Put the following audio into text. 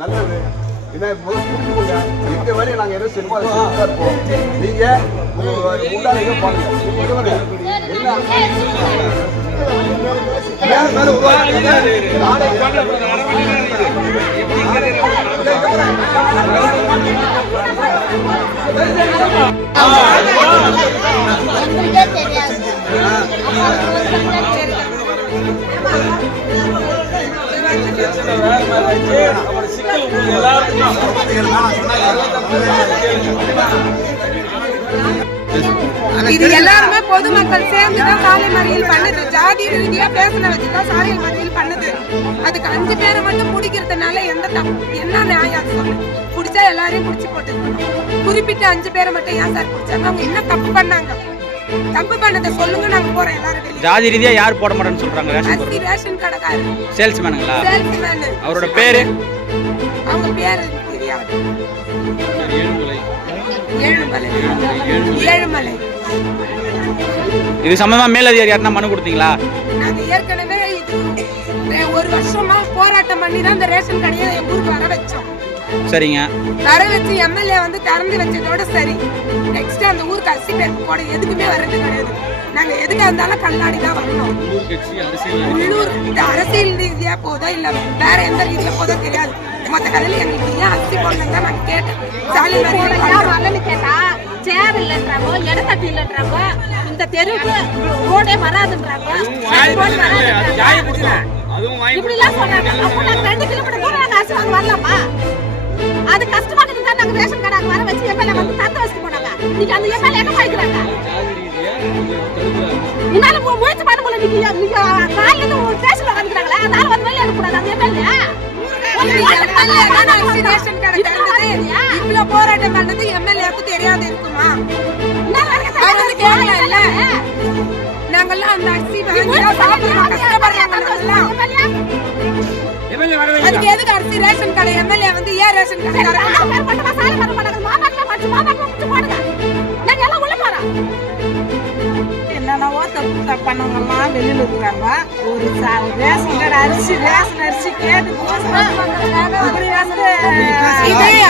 நல்லது எங்க வேலையை நாங்க எதுவும் இருப்போம். நீங்க பாருங்க இது எல்லாருமே பொதுமக்கள் சேர்ந்துதான் சாலை மறியல் பண்ணுது. ஜாதி ரீதியா பேசின வச்சுதான் சாலை மறியல் பண்ணுது. அதுக்கு 5 பேரை மட்டும் பிடிக்கிறதுனால என்ன நியாயம் சொல்லு? பிடிச்சா எல்லாரையும் பிடிச்சி போட்டு குறிப்பிட்ட 5 பேரை மட்டும் ஏன் சார் பிடிச்சாங்க? அவங்க என்ன தப்பு பண்ணாங்க? தப்பு பண்ணதை சொல்லுங்க, நாங்க போறோம் எல்லாரும். ஜாதி ரீதியா யார் போட மாட்டேன்னு சொல்றாங்க? ரேஷன் கடைக்காரர், சேல்ஸ்மேனுங்களா? சேல்ஸ்மேன். அவரோட பேரு? அவங்க பேரு தெரியாது. ஏழுமலை. இது சம்பந்தமா மேலதிகாரி யாருன்னா மனு கொடுத்தீங்களா? நாங்க ஏற்கனவே ஒரு வருஷமா போராட்டம் பண்ணி தான் இந்த ரேஷன் கடையை எங்க ஊருக்கு வர வச்சோம். சரிங்க. வர வச்சு எம்எல்ஏ வந்து திறந்து வச்சதோட சரி. நெக்ஸ்ட் அந்த ஊருக்கு அரிசி பேருக்கு போட எதுக்குமே வர்றது கிடையாது. நாங்க எதுக்கா இருந்தாலும் கண்ணாடி தான் வரணும். உள்ளூர் இந்த அரசியல் ரீதியா போதோ இல்ல வேற எந்த ரீதியா போதோ தெரியாது. மொத்த கதையில எங்களுக்கு ஏன் அரிசி போடணும் தான் நாங்க கேட்டேன். சாலை வரலன்னு கேட்டா சேர் இல்லைன்றாங்க, இடத்தட்டு இல்லைன்றாங்க, இந்த தெருவுக்கு ரோடே வராதுன்றாங்க, இப்படி எல்லாம் சொல்றாங்க. அப்ப நாங்க 2 கிலோமீட்டர் தூரம் நாங்க அரிசி வாங்க வரலாமா? அது கஷ்டமா இருந்தா நாங்க ரேஷன் கடை வர வச்சு எம்எல்ஏ வந்து தந்து வச்சுட்டு போனாங்க. நீங்க அந்த எம்எல்ஏ என்ன பாய்க்கிறாங்க? இதனால முயற்சி பண்ண முடியல. நீங்க காலையில இருந்து ஒரு ஸ்டேஷன்ல வந்துக்கிறாங்களே, அதனால வந்து வெளியே அனுப்பக்கூடாது அந்த எம்எல்ஏ. இவ்வளவு போராட்டம் பண்ணது எம்எல்ஏக்கு தெரியாது இருக்குமா? நாங்கெல்லாம் அந்த அரிசி அதுக்கு எதுக்கு அரிசி ரேஷன் கடை எம்எல்ஏ வந்து ஏன் ரேஷன் கடை என்னென்னவோ தப்பு பண்ணவங்கலாம் வெளியில இருக்கிறாங்க. ஒரு ரேஷன் கடை அரிசி கேட்டு இப்படி வந்து தெரியாது.